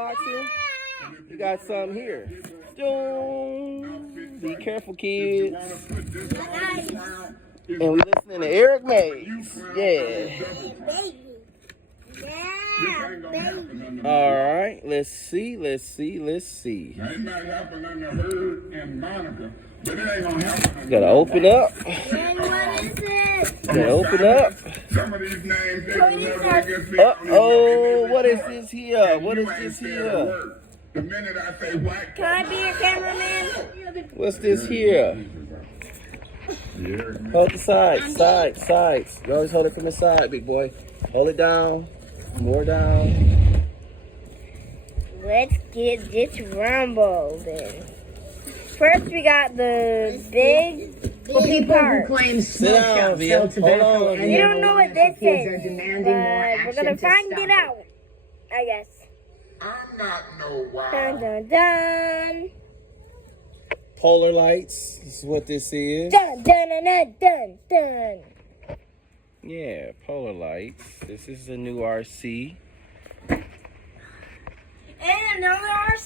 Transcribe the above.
boxer. You got some here. Doom. Be careful, kids. And we listening to Eric Mays. Yeah. All right. Let's see. Now, it might happen under Herb and Monica, but it ain't gonna happen under Gotta open up. Gotta open up. some of these names. They will never against me. Uh-oh. What is this here? What is this here? The minute I say white, Can I be your cameraman? What's this here? Hold the sides. You always hold it from the side, big boy. Hold it down. More down. Let's get this rumble then. First, we got the big For people part. who claim Sit smoke down, shops Via. sell tobacco Hold on, and We don't know what this kids is, are demanding but more we're action gonna to find stop it out, I guess. I'm not no Dun wild. dun dun. Polar lights. This is what this is. Dun dun dun dun dun dun. Yeah, polar lights. This is the new RC. And another